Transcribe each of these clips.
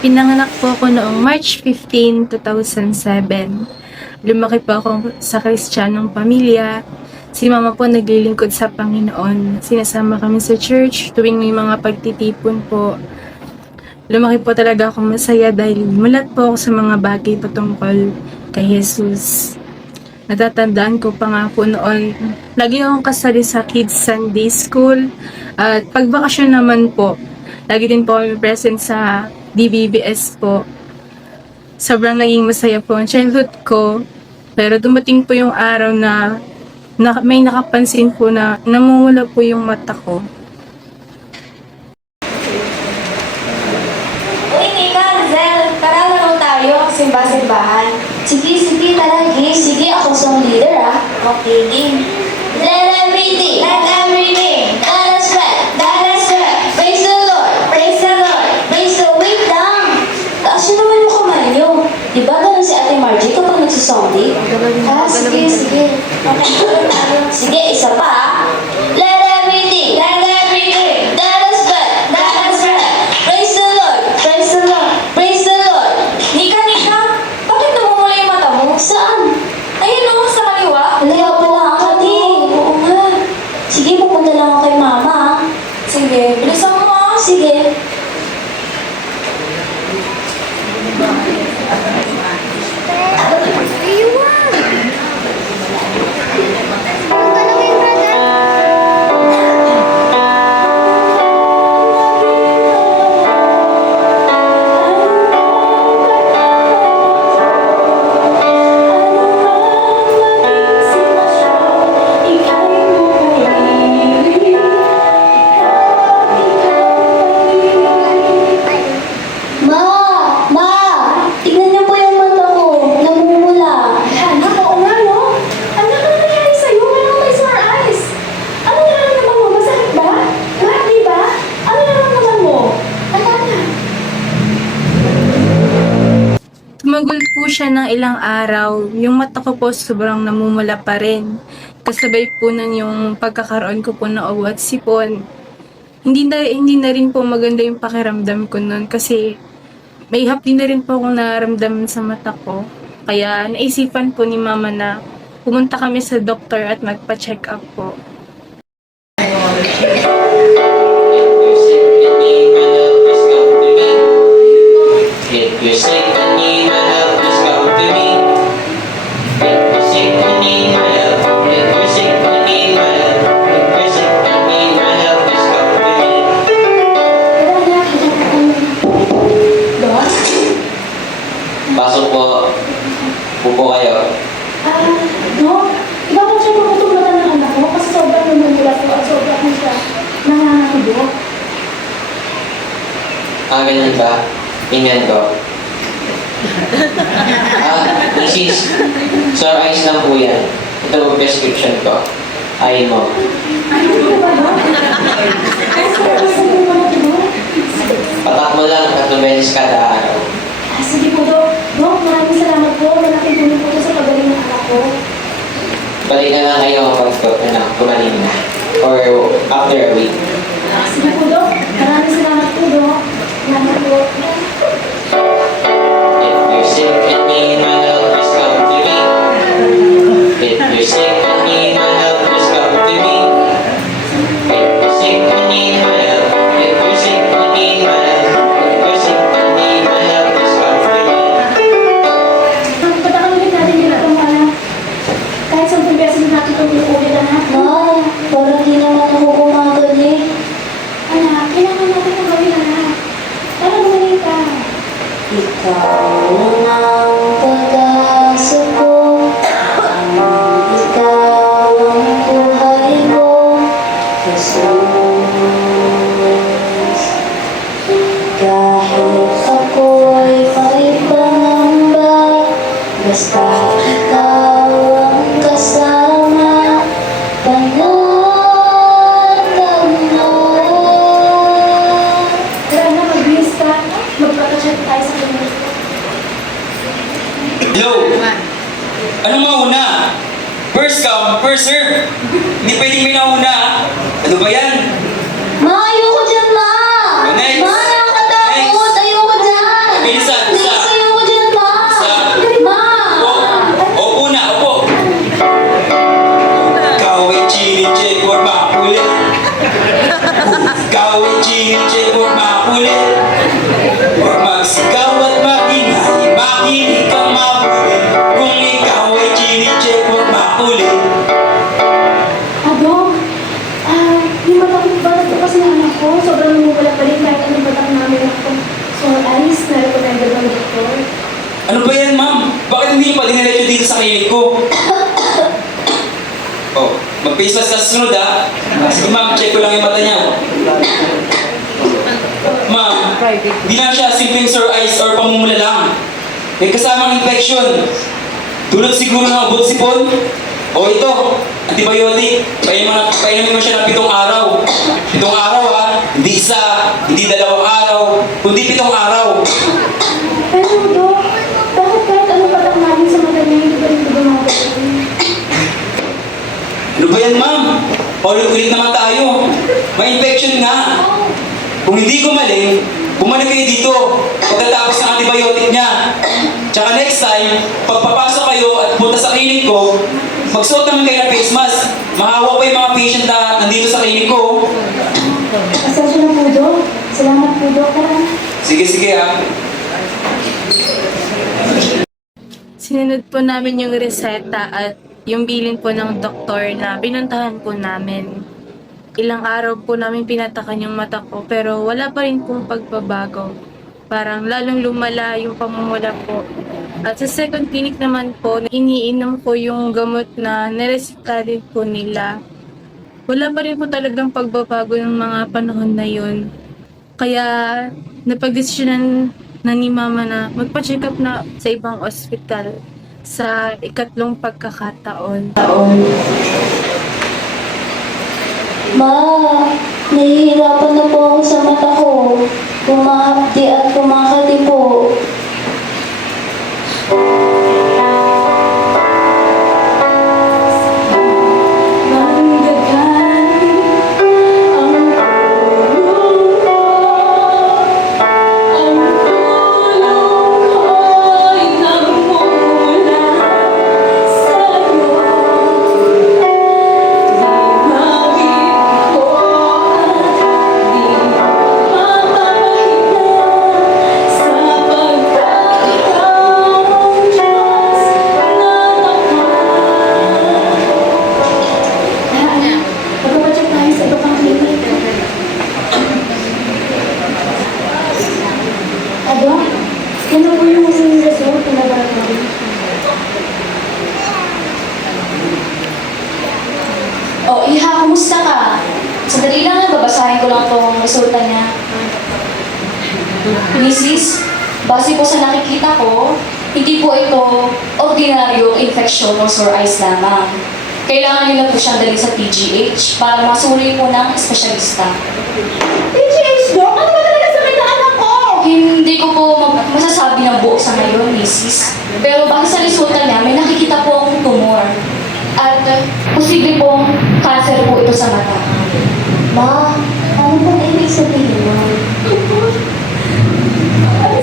Pinanganak po ako noong March 15, 2007. Lumaki po ako sa Kristiyanong pamilya. Si mama po naglilingkod sa Panginoon. Sinasama kami sa church tuwing may mga pagtitipon po. Lumaki po talaga ako masaya dahil mulat po ako sa mga bagay patungkol kay Jesus. Natatandaan ko pa nga po noon, lagi akong kasali sa Kids Sunday School. At pag bakasyon naman po, lagi din po kami present sa DBBS po. Sobrang naging masaya po ang childhood ko. Pero dumating po yung araw na may nakapansin po na namumula po yung mata ko. Uy, Nika, Zel, tara na lang tayo, simba-simbahan. Sige, tara, Gay. Sige, ako song leader, ah. Okay, game. Let everything, let us sweat. Praise the Lord, praise the wait lang. Taas yun naman yung kamay nyo. Diba ganun si Ate Margie kapag nagsisongdi? Sige. Okay, sige, isa pa, ah. Let everything, let us sweat. Praise the Lord. Nika, bakit namumula yung mata mo? Saan? Ayun o, sa kaliwa. Kaliwa pala ang kati. Oo nga. Sige, pupunta lang ako kay mama. Sige, bilisan mo ah. Sige. Ma! Tignan niyo po yung mata ko. Namumula. Anak, oo nga, no? Anak, ano nangyari sa'yo? Meron may sore eyes. Ano nararamdaman mo? Masakit ba? Ma, di ba? Ano nararamdaman mo? Anak. Tumagol po siya ng ilang araw. Yung mata ko po sobrang namumula pa rin. Kasabay po nun yung pagkakaroon ko po ng ubo at sipon. Hindi na rin po maganda yung pakiramdam ko nun kasi may hapdi na rin po akong nararamdaman sa mata ko. Kaya naisipan po ni mama na pumunta kami sa doktor at magpa-check up po. If you're sick and need my help, just come to me. If you're sick and need my help, if you're sick and need my help, if you're sick and need my help, just come to me. Boss? Pasok po. Pupo kayo. No? Ikaw mo siya pumutulatan ng anak mo kasi sobrang namumula ko at sobrang siya nangangahibo. Ganyan ba? Tingnan ko. Mrs. Sir, ayos lang po yan. Ito ang prescription ko. Ayaw mo. Patak mo lang 3 beses kada araw. Sige po, Dok. Dok, maraming salamat po. Malaking tulong po ito sa pagaling ng anak ko. Balik na lang kayo kapag kumaling na. Or after a week. Sige po, Dok. Maraming salamat po, Dok. Salamat po. If you're sick and need my help, just come to me. If you're sick and need my help, just come to me. If you're sick and need my help, if you're sick and need my help, if you're sick and need my help, just come to me. Patakan ulit natin yung itong anak. Kahit 10 beses natin itong uulit, anak. Ma, parang di naman ako gumagaling. Anak, kailangan natin ang gawin, anak. Para gumaling ka. Ikaw lang ang pag-asa ko. Ikaw ang buhay ko. Jesus. Kahit ako'y may pangamba, basta ikaw ang kasama. Panatag mo. Tara na, mag-bis ka. Magpapachat tayo sa clinic. Hello? Anong mauna? First come, first serve. Hindi pwedeng may nauna, ha? Ano ba yan? Ma, ayoko dyan, ma! Next. Ma, nakakatakot! Ayoko dyan! isa. Sayo ko dyan, ma! Isa. Ma! Opo na, opo. Ikaw ay chiniche or makulit. Ikaw ay chiniche or makulit. Or magsigaw at magingay, makinig kang mabuti. Kung ikaw ay chiniche or makulit. Adong, yung batak ko kasi ng anak ko, sobrang lumubala pa rin kahit anong batak namin ako. So, alis na recommended ng doktor. Ano ba yan, ma'am? Bakit hindi pa diniretso dito sa klinik ko? Oh, mag-face mask ka sa sunod, ha? Sige, ma'am, check ko lang yung mata niya. Ma'am, di lang siya simpleng sore eyes or pamumula lang. May kasamang infection. Tulad siguro ng abot sipon. O ito, antibiotic. Painumin mo siya ng 7 araw. 7 araw, ha? Hindi isa, hindi 2 araw, kundi 7 araw. Pero, Dok, bakit kahit anong batak namin sa mata niya, hindi pa rin ito gumagalaw? Ano ba yan, ma'am? Paulit-ulit naman tayo. May infection nga. Kung hindi gumaling, bumalik kayo dito pagkatapos ng antibiotic niya. Tsaka next time, pagpapasok kayo at punta sa klinik ko, magsuot naman kayo ng face mask. Mahawa pa yung mga patient na nandito sa klinik ko. Pasensya na po, Dok. Salamat po, Dok. Tara na. Sige, sige, ha. Sinunod po namin yung reseta at yung bilin po ng doktor na pinuntahan po namin. Ilang araw po namin pinatakan yung mata ko pero wala pa rin pong pagbabago. Parang lalong lumala yung pamumula po. At sa second clinic naman po, iniinom ko yung gamot na niresita din po nila. Wala pa rin po talagang pagbabago ng mga panahon na yun. Kaya napagdesisyonan na ni mama na magpa-check up na sa ibang ospital sa ikatlong pagkakataon. Ma, nahihirapan na po ako sa mata ko. Kumahapdi at kumakati po. Magpapacheck tayo sa iba pang clinic. Adong, yan na po yung result na laboratory. Oh, Iha, kumusta ka? Sandali lang, babasahin ko lang tong resulta niya. Mrs., base po sa nakikita ko, hindi po ito ordinaryong infection o sore eyes lamang. Kailangan nila po siyang dalhin sa PGH para masuri po ng espesyalista. PGH, Dok? Ano ba talaga sakit na anak ko? Hindi ko po masasabi ng buo sa ngayon, Mrs. Pero base sa resulta niya, may nakikita po akong tumor. At posible pong cancer po ito sa mata. Ma, ano pong ibig sabihin mo? Ang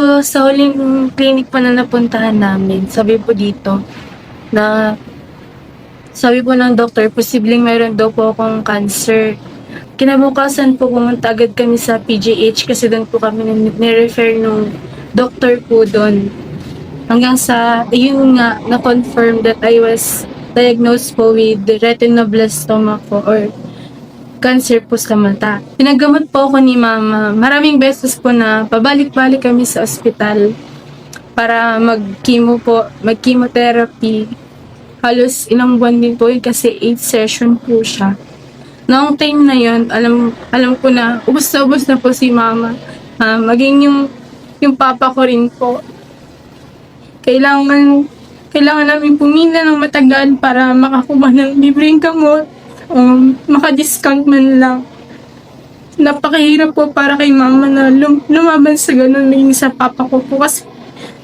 po, sa huling clinic po na napuntahan namin, sabi po dito na sabi po ng doktor, posibleng mayroon daw po akong cancer. Kinabukasan po pumunta agad kami sa PGH kasi doon po kami nirefer nung doktor po doon. Hanggang sa, yun nga, na-confirm that I was diagnosed po with retinoblastoma po or cancer po sa mata. Pinagamot po ako ni mama. Maraming beses po na pabalik-balik kami sa ospital para mag-chemotherapy. Halos ilang buwan din po yun kasi 8 session po siya. Noong time na yun, alam ko na ubos na po si mama. Maging yung papa ko rin po. Kailangan namin pumila ng matagal para makakuha ng libreng gamot o maka-discount man lang. Napakahirap po para kay mama na lumaban sa ganun maging sa papa ko po kasi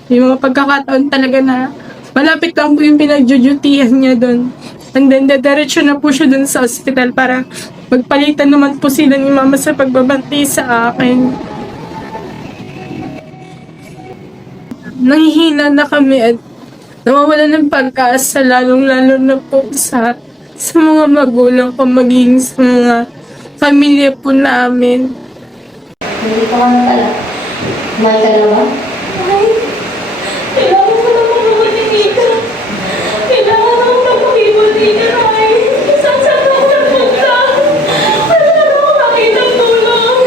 may mga pagkakataon talaga na malapit lang po yung pinag-duty-han niya doon. And then, diretso na po siya doon sa hospital para magpalitan naman po sila ni mama sa pagbabantay sa akin. Nanghihina na kami at nawawala ng pag-asa, lalong-lalo na po sa mga magulang ko, maging sa mga pamilya po namin. Hindi pa ka na pala. Kumain ka na ba? Ay, kailangan ko na magpapalitika. Kailangan ko na magpapalitika, Ay. Saan ako nagpunta? Wala na ako makita ng tulong.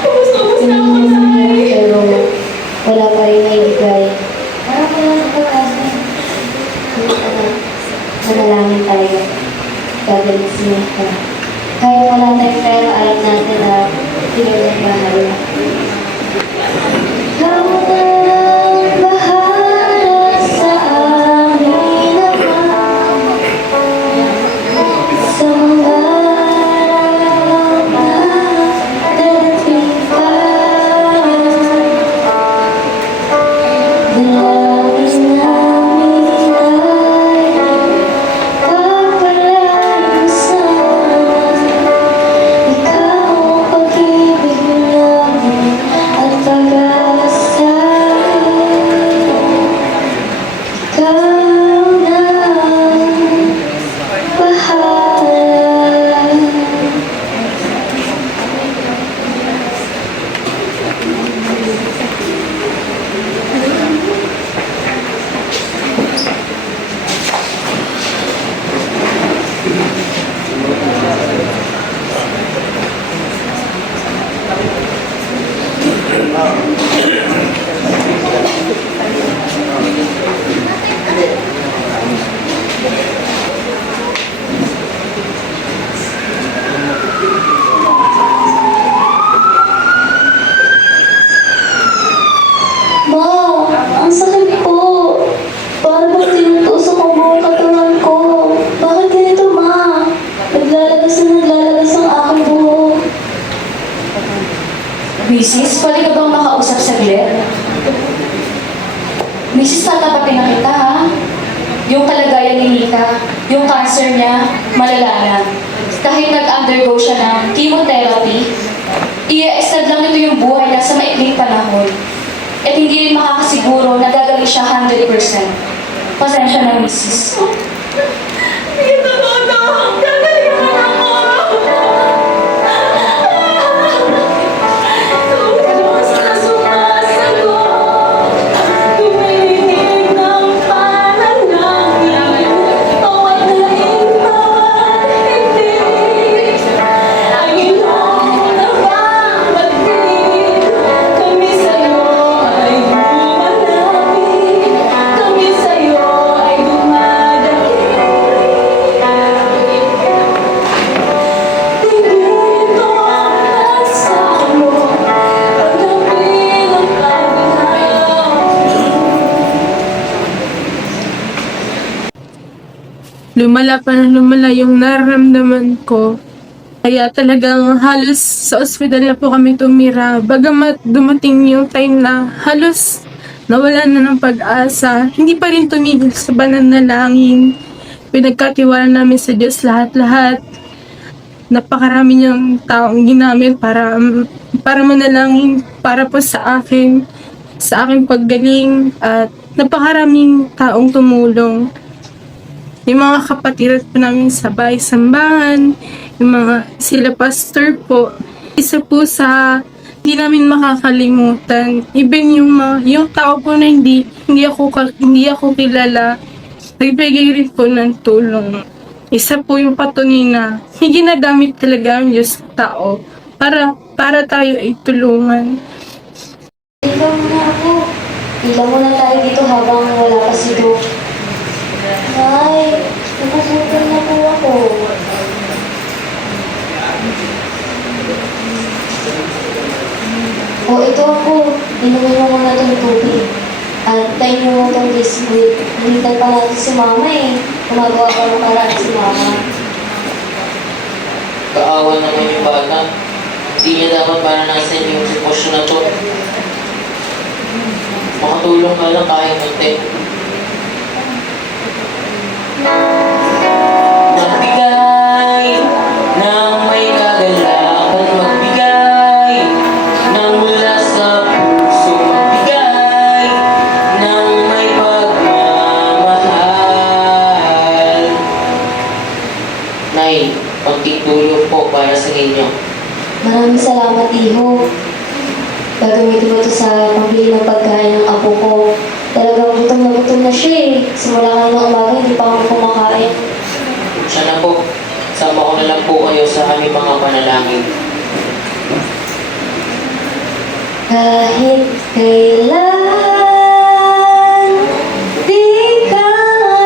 Ubus na ako, Ay. Pero wala pa rin naibigay. Parang wala sa pag-asa. Manalangin tayo. Gagalisin ka. Kahit wala tayong pera, alam natin na pinagay bahala. Ikaw na lang bahala sa amin naman. Sa mga darating pa. Dalangin namin ay pagpalain sana. Ikaw ang pag-ibig namin at pag-asa. Ikaw na bahala. Ma, ang sakit po. Para bang tinutusok ang buong katawan ko. Bakit ganito, Ma? Naglalagas ang aking buhok. Mrs., pwede ka bang makausap saglit? Mrs., tatapatin na kita, ha? Yung kalagayan ni Nika, yung cancer niya, malala na. Kahit nag-undergo siya ng chemotherapy, i-extend lang ito yung buhay niya sa maikling panahon. At hindi rin makakasiguro na gagaling siya 100%. Pasensya na, Mrs. Hindi totoo to! Gagaling ka na ako! Tulog na sumasagot, tuminig ng panalangin, bawat laing mahindig, ang iyong nababagin. Kami sa'yo ay lumalapit, kami sa'yo ay dumadakil. Dito ang nasa mo, pagdating ng paglaw. Lumala pa na lumala yung nararamdaman ko. Kaya talagang halos sa ospital na po kami tumira. Bagamat dumating yung time na halos nawala na ng pag-asa, hindi pa rin tumigil sa pananalangin. Pinagkatiwala namin sa Diyos lahat-lahat. Napakarami niyang taong ginamit para manalangin para po sa akin. sa aking paggaling at napakaraming taong tumulong. Yung mga kapatid po namin sa bahay sambahan, yung mga sila pastor po, isa po sa hindi namin makakalimutan. Even yung tao po na hindi ako kilala, nagbigay rin po ng tulong. Isa po yung patunay na may ginagamit talaga ang Diyos sa tao para tayo ay tulungan. Ilaw mo na ako. Ilaw mo na tayo dito habang wala pa si Doc. Ay, nakukutan na po ako. O, ito ako. Inumin mo muna itong tubig. At tayo mo itong biskuit. Hintay pa natin si Mama eh. Gumagawa pa ng paraan si Mama. Kaawa naman yung bata. Hindi niya dapat maranasan yung sitwasyon na to. Makatulong ka lang kahit munti. Magbigay ng may kagalakan, magbigay ng mula sa puso, magbigay ng may pagmamahal. Nay, konting tulong po para sa inyo. Maraming salamat, Iho. Gagamitin ko ito sa pambili ng pagkain ng apo ko. Talagang gutom na siya eh. Simula nga ng umaga, hindi pa ako kumakain. Siya na po. Sama ko na lang po kayo sa aming mga panalangin. Kahit kailan, di ka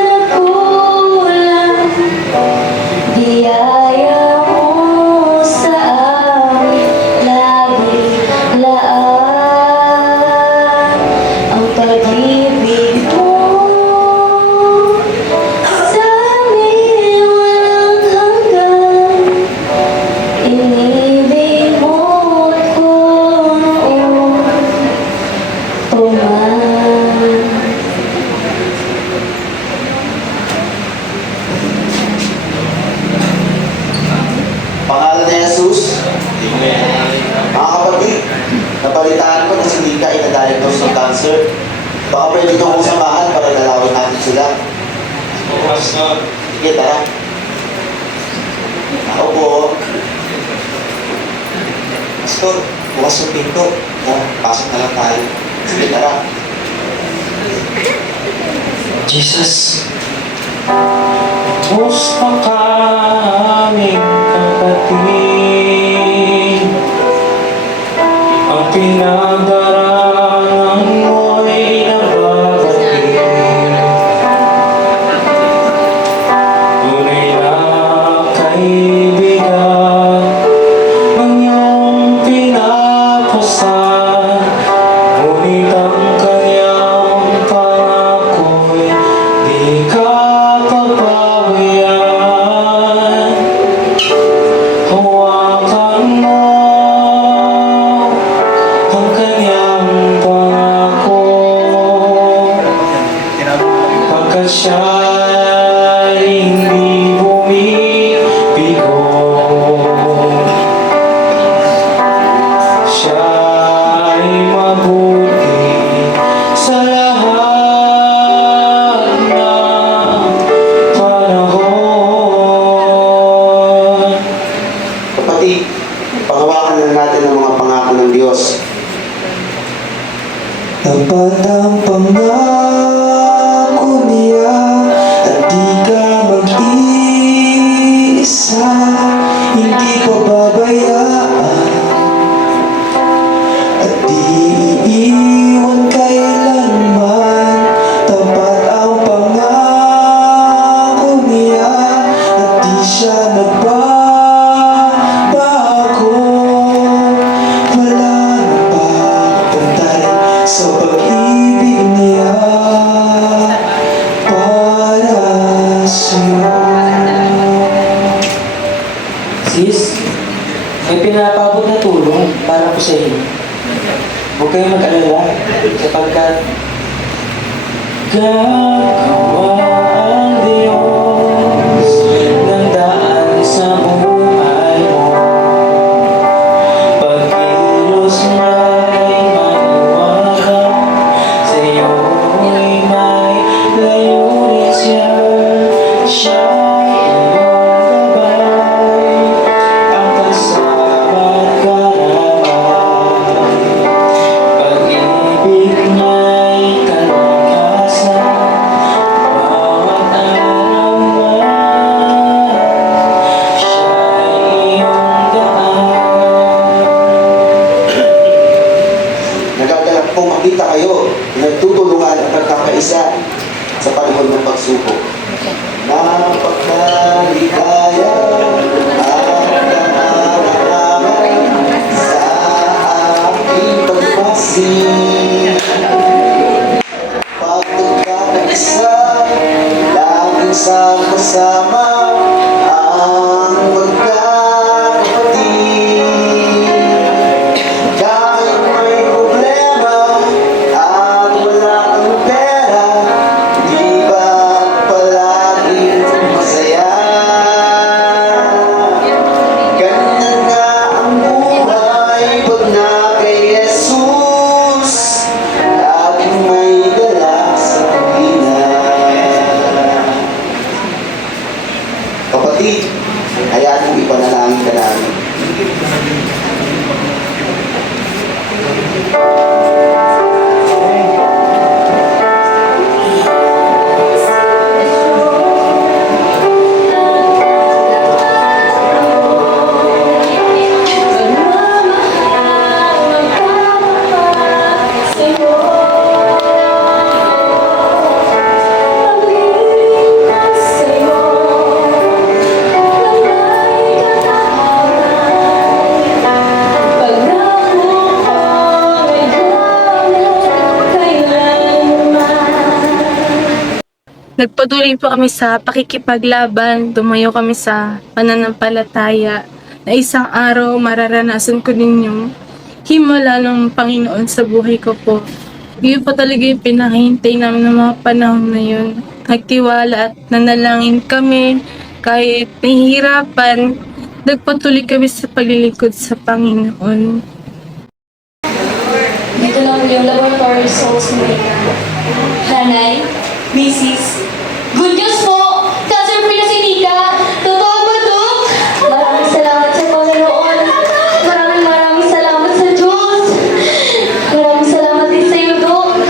nagkulang. Biyaya mo sa amin, laging laan. Ang pag-ibig mo sa amin walang hanggan. Inibig mo ko noon pa man. Pangalan ni Jesus, mga kapatid, napalitaan ko na si Lika ay na-diagnose ng cancer. Baka pwede nyo kong samahan para dalawin natin sila. Sige, tara. Ako po. Pastor, bukas yung pinto. Tara, pasok na lang tayo. Sige, tara. Jesus, musta ka aming kapatid? Ang pinagdaraanan mo'y nababatid. Tunay na kaibigan ang iyong pinapasan. Ngunit ang kanyang pangako'y di ka papabayaan. Hawakan mo ang kanyang pangako, pagkat siya'y hindi bumibigo. Siya'y mabuti sa lahat ng panahon. Kapatid, panghawakan lang natin ang mga pangako ng Diyos. Tapat ang pangako niya at di ka mag-iisa, hindi pababayaan at di iiwan kailanman. Tapat ang pangako niya at di siya nagbabago. Wala nang pagpantay sa pag-ibig niya para sa'yo. Sis, may pinapabot na tulong para po sa inyo. Huwag kayong mag-alala sapagkat Gagawa ang Diyos ng daan sa buhay mo. Pagkilos may maliwanag kapatid. Pag nagkakaisa, laging sama-sama ang magkakapatid. Kahit may problema at wala kang pera, di ba palaging masaya? Ganyan nga ang buhay pag na kay Jesus, laging may dala sa pina. Kapatid, hayaan mong ipanalangin ka namin. Nagpatuloy po kami sa pakikipaglaban, tumayo kami sa pananampalataya na isang araw mararanasan ko din yung himala ng Panginoon sa buhay ko po. Yun po talaga yung pinahintay namin ng mga panahon na yun. Nagtiwala at nanalangin kami kahit nahihirapan. Nagpatuloy kami sa paglilingkod sa Panginoon. Dito lang yung laboratory results mo. Nanay, Mrs. Good news po! Cancer-free na si Nika! Totoo ba, Dok? Maraming salamat sa Panginoon. Maraming salamat sa Diyos. Maraming salamat din sa iyo, Dok.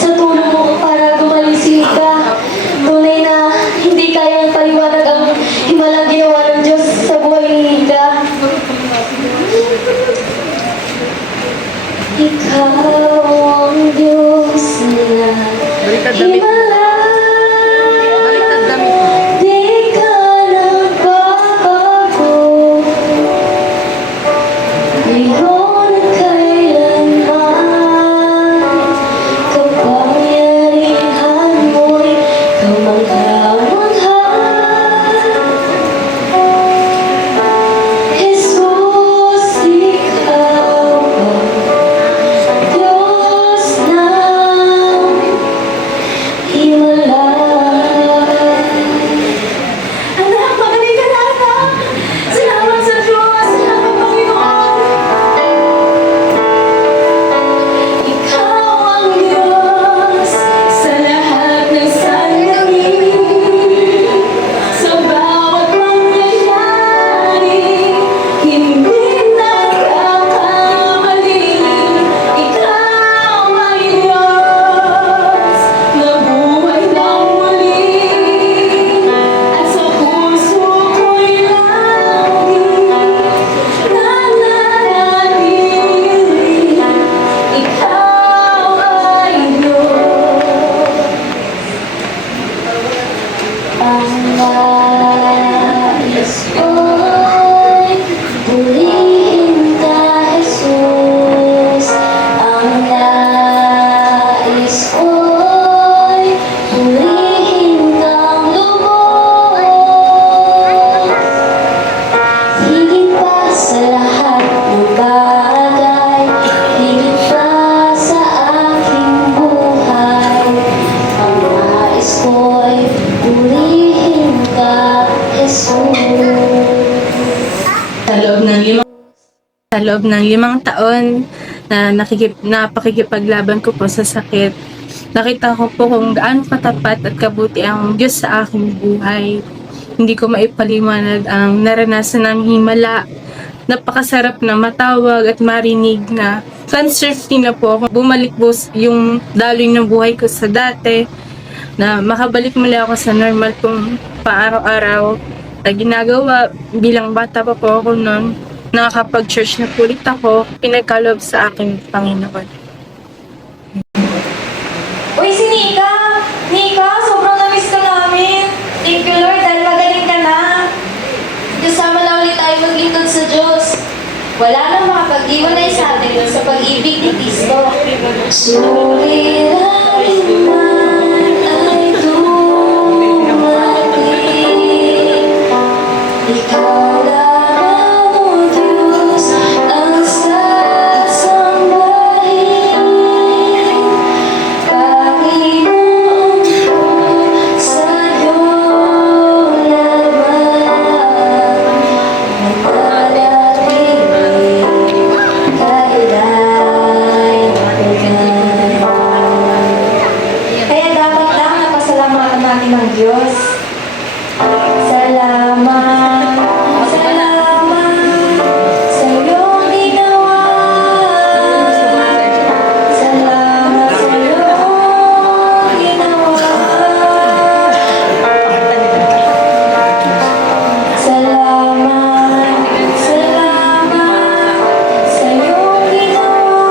Sa tulong mo para gumaling si Ika. Tunay na hindi kayang paliwanag ang himalang ginawa ng Diyos sa buhay ni Ika. Ikaw ang Diyos na himala. Di ka nagbabago. Ngayon at kailanman, kapangyarihan mo'y kamangha-mangha. Jesus, ikaw ang Diyos na himala. Anak, magaling ka na, anak. Salamat sa Diyos. Salamat, Panginoon. Ikaw ang Diyos sa lahat ng sandali. Sa bawat pangyayari, hindi nagkakamali. Ikaw ay Diyos na buhay ng muli. At sa puso ko'y lagi nananatili. Ikaw ay Diyos. Ang nais ko'y purihin ka, Jesus. Ang nais ko'y purihin kang lubos. Higit pa sa lahat ng bagay, higit pa sa aking buhay. Ang nais ko'y purihin ka, Jesus. Sa loob ng 5 taon na napakikipaglaban ko po sa sakit, nakita ko po kung gaano katapat at kabuti ang Diyos sa aking buhay. Hindi ko maipaliwanag ang naranasan ng himala. Napakasarap na matawag at marinig na cancer-free na po ako. Bumalik po yung daloy ng buhay ko sa dati, na makabalik muli ako sa normal kong paaraw-araw na ginagawa. Bilang bata pa po ako noon, nakakapag-church na po ulit ako, pinagkaloob sa aking Panginoon. Uy, si Nika! Nika, sobrang na-miss ka namin. Thank you, Lord, dahil magaling ka na. Kasama na ulit tayo maglingkod sa Diyos. Wala nang makapag-iwalay sa atin sa pag-ibig ni Kristo. Suliranin man ay dumating, ikaw lamang, O Diyos, ang sasambahin. Panginoon ko, sa'yo lamang mananatili kailanman. Kaya dapat lang napasalamatan natin ang Diyos. Salamat, salamat sa iyong ginawa. Salamat sa iyong ginawa. Salamat, salamat sa iyong ginawa.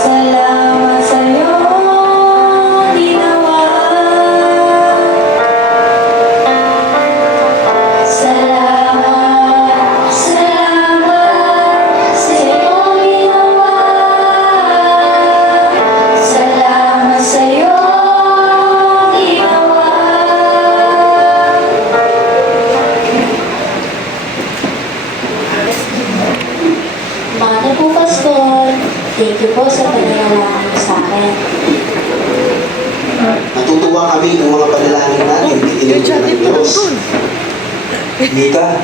Salamat sa iyong ginawa. Salamat, salamat sa iyong ginawa. Salamat sa iyong ginawa. Mahal po, Pastor. Thank you po sa pananalangin niyo sa akin. Natutuwa kami ng mga panalangin natin, itinulungan ng Diyos. Nika,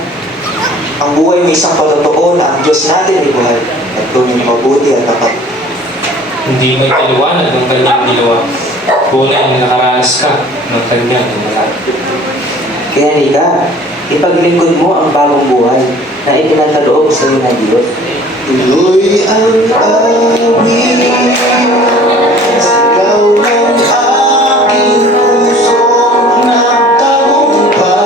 ang buhay may isang patotoo na ang Diyos natin ay buhay at tunay na mabuti at tapat. Hindi mo italiwanag ng kanyang ginawa. Tunay na nakaranas ka ng kanyang ginawa. Kaya Nika, ipaglingkod mo ang bagong buhay na ipinagkaloob sa iyo ng Diyos. Tuloy ang awit, sigaw ng aking pusong nagtagumpay.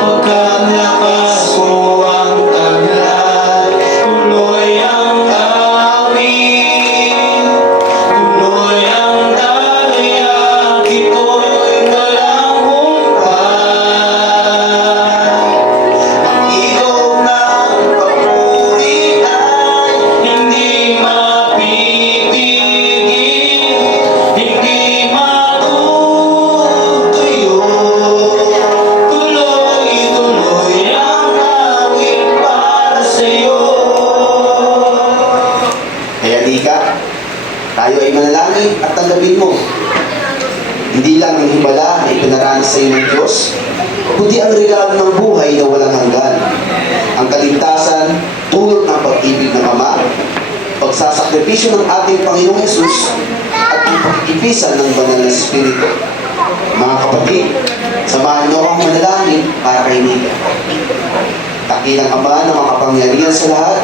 Pagkalakas ko ang taglay, tuloy ang awit, tuloy ang dalayak, ito'y tagumpay. Ang ilog ng papuri ay hindi mapipigil, hindi matutuyo. Tuloy-tuloy ang awit para sa'yo. Kaya Nika, tayo ay manalangin at tanggapin mo. Hindi lang ang himala na ipinaranas sa iyo ng Diyos, kundi ang regalo ng buhay na walang hanggan. Ang kaligtasan, tulot ng pag-ibig ng Ama, pagsasakripisyo ng ating Panginoong Yesus, at ang pagkikipisan ng banal na Espiritu. Mga kapatid, samahan niyo akong manalangin para kay Nika. Dakilang Ama na makapangyarihan sa lahat,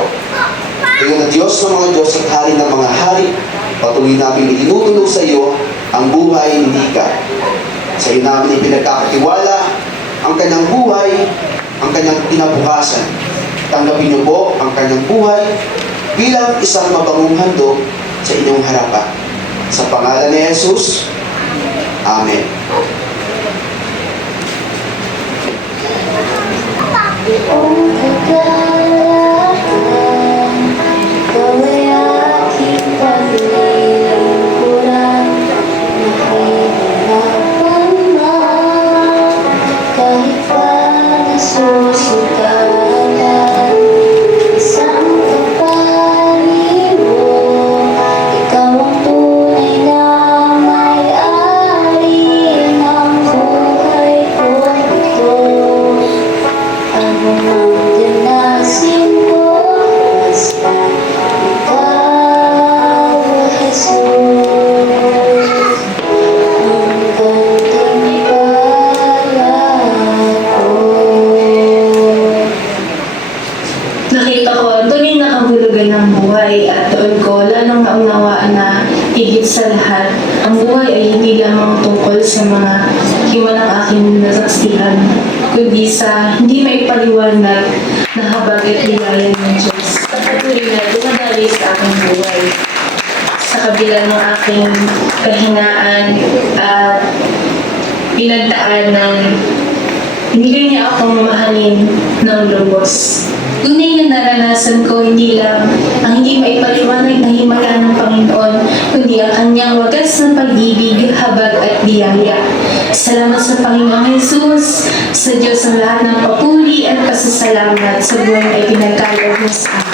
kayo na Diyos ng mga Diyos at Hari ng mga Hari, patuloy namin itinutulong sa iyo ang buhay ni Nika. Sa iyo namin ipinagkakatiwala ang kanyang buhay, ang kanyang kinabukasan. Tanggapin niyo po ang kanyang buhay bilang isang mabangong handog sa inyong harapan. Sa pangalan ni Jesus, Amen. Ang kagalakan, ikaw ay aking paglilingkuran. Nahihirapan man, kahit pa nasusugatan. Isang kapanin mo, ikaw ang tunay na may-ari ng buhay ko ito. Ano mang dinasin ko, basta ikaw, O Jesus, ang gantimpala ko. Nakita ko ang tunay na kahulugan ng buhay at doon ko lalong naunawaan na higit sa lahat, ang buhay ay hindi lamang tungkol sa mga himalang aking nasaksihan, kundi sa hindi maipaliwanag na habag at ligaya ng Diyos sa patuloy na dumadali sa aking buhay. Sa kabila ng aking kahinaan at pinagdaan ng Binigay niya akong mahalin ng lubos. Tunay na naranasan ko hindi lang ang hindi maipaliwanag na himala ng Panginoon, kundi ang kanyang wagas na pag-ibig, habag at biyaya. Salamat sa Panginoong Jesus, sa Diyos ang lahat ng papuri at pasasalamat sa buhay na ipinagkaloob mo sa akin.